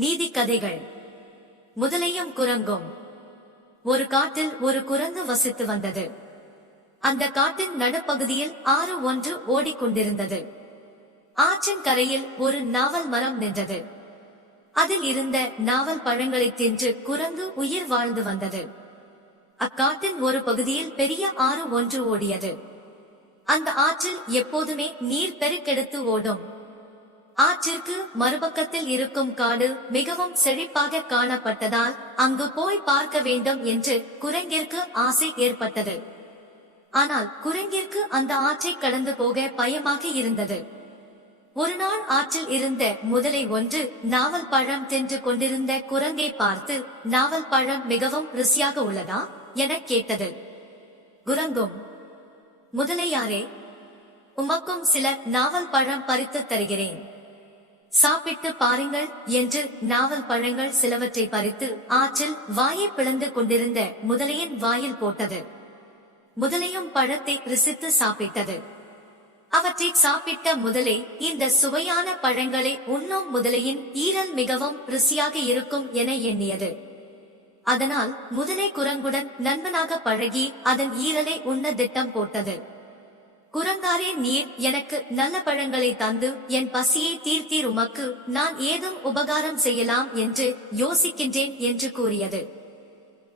நீதி கதைகள். முதலையும் குரங்கும். ஒரு காட்டில் ஒரு குரங்கு வசித்து வந்தது. அந்த காட்டின் நடுப்பகுதியில் ஆறு ஒன்று ஓடிக்கொண்டிருந்தது. ஆற்றின் கரையில் ஒரு நாவல் மரம் நின்றது. அதில் இருந்த நாவல் பழங்களை தின்று குரங்கு உயிர் வாழ்ந்து வந்தது. அக்காட்டின் ஒரு பகுதியில் பெரிய ஆறு ஒன்று ஓடியது. அந்த ஆற்றில் எப்போதுமே நீர் பெருக்கெடுத்து ஓடும். ஆற்றிற்கு மறுபக்கத்தில் இருக்கும் காடு மிகவும் செழிப்பாக காணப்பட்டதால் அங்கு போய் பார்க்க வேண்டும் என்று குரங்கிற்கு ஆசை ஏற்பட்டது. ஆனால் குரங்கிற்கு அந்த ஆற்றை கடந்து போக பயமாக இருந்தது. ஒரு நாள் ஆற்றில் இருந்த முதலை ஒன்று நாவல் பழம் தின்று கொண்டிருந்த குரங்கை பார்த்து, நாவல் பழம் மிகவும் ருசியாக உள்ளதா என கேட்டது. குரங்கும், முதலையாரே, உமக்கும் சில நாவல் பழம் பறித்து தருகிறேன், சாப்பிட்டு பாருங்கள் என்று நாவல் பழங்கள் சிலவற்றை பறித்து ஆற்றில் வாயை பிளந்து கொண்டிருந்த முதலையின் வாயில் போட்டது. முதலையும் பழத்தை ருசித்து சாப்பிட்டது. அவற்றை சாப்பிட்ட முதலை, இந்த சுவையான பழங்களை உண்ணும் முதலையின் ஈரல் மிகவும் ருசியாக இருக்கும் என எண்ணியது. அதனால் முதலை குரங்குடன் நண்பனாக பழகி அதன் ஈரலை உண்ண திட்டம் போட்டது. குரங்காரே, நீர் எனக்கு நல்ல பழங்களை தந்து என் பசியை தீர்த்தீர், உமக்கு நான் ஏதும் உபகாரம் செய்யலாம் என்று யோசிக்கின்றேன் என்று கூறியது.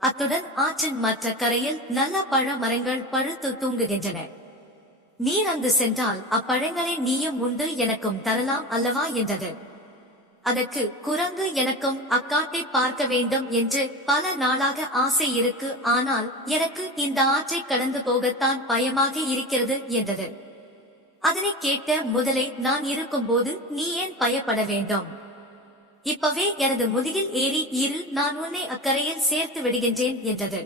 அத்துடன் ஆற்றின் மற்ற கரையில் நல்ல பழ மரங்கள் பழுத்து தூங்குகின்றன. நீர் அங்கு சென்றால் அப்பழங்களை நீயும் உண்டு எனக்கும் தரலாம் அல்லவா என்றது. அதற்கு குரங்கு, எனக்கும் அக்காட்டை பார்க்க வேண்டும் என்று பல நாளாக ஆசை இருக்கு, ஆனால் எனக்கு இந்த ஆற்றை கடந்து போகத்தான் பயமாக இருக்கிறது என்றது. அதனை கேட்ட முதலை, நான் இருக்கும்போது நீ ஏன் பயப்பட வேண்டும்? இப்பவே எனது முதுகில் ஏறி இரு, நான் உன்னை அக்கரையில் சேர்த்து விடுகின்றேன் என்றது.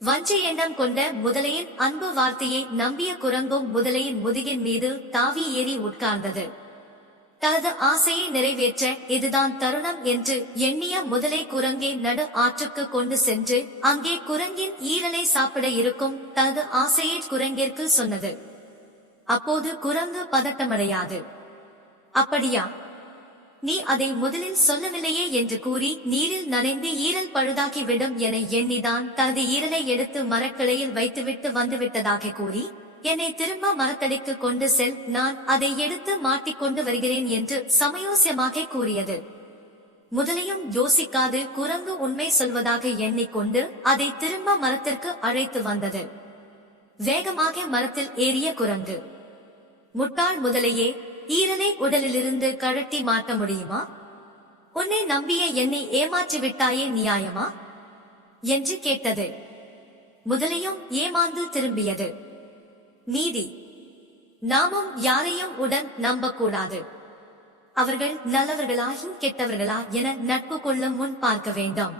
வஞ்ச எண்ணம் கொண்ட முதலையின் அன்பு வார்த்தையை நம்பிய குரங்கும் முதலையின் முதுகின் மீது தாவி ஏறி உட்கார்ந்தது. தனது ஆசையை நிறைவேற்ற இதுதான் தருணம் என்று எண்ணிய முதலை குரங்கை நடு ஆற்றுக்கு கொண்டு சென்று அங்கே குரங்கின் ஈரலை சாப்பிட இருக்கும் தனது ஆசையை குரங்கிற்கு சொன்னது. அப்போது குரங்கு பதட்டமடையாது. அப்படியா, நீ அதை முதலில் சொல்லவில்லையே என்று கூறி நீரில் நனைந்து ஈரல் பழுதாகிவிடும் என எண்ணிதான் தனது ஈரலை எடுத்து மரக்கிளையில் வைத்துவிட்டு வந்துவிட்டதாக கூறி என்னை திரும்ப மரத்தடிக்கு கொண்டு செல், நான் அதை எடுத்து மாட்டிக்கொண்டு வருகிறேன் என்று சமயோசியமாக கூறியது. முதலையும் யோசிக்காது குரங்கு உண்மை சொல்வதாக எண்ணிக்கொண்டு அதை திரும்ப மரத்திற்கு அழைத்து வந்தது. வேகமாக மரத்தில் ஏறிய குரங்கு, முட்டாள் முதலையே, ஈரலை உடலிலிருந்து கழட்டி மாட்ட முடியுமா? உன்னை நம்பிய என்னை ஏமாற்றி விட்டாயே, நியாயமா என்று கேட்டது. முதலையும் ஏமாந்து திரும்பியது. நீதி: நாமும் யாரையும் உடன் நம்பக்கூடாது. அவர்கள் நல்லவர்களாயும் கெட்டவர்களா என நட்பு கொள்ளும் முன் பார்க்க வேண்டும்.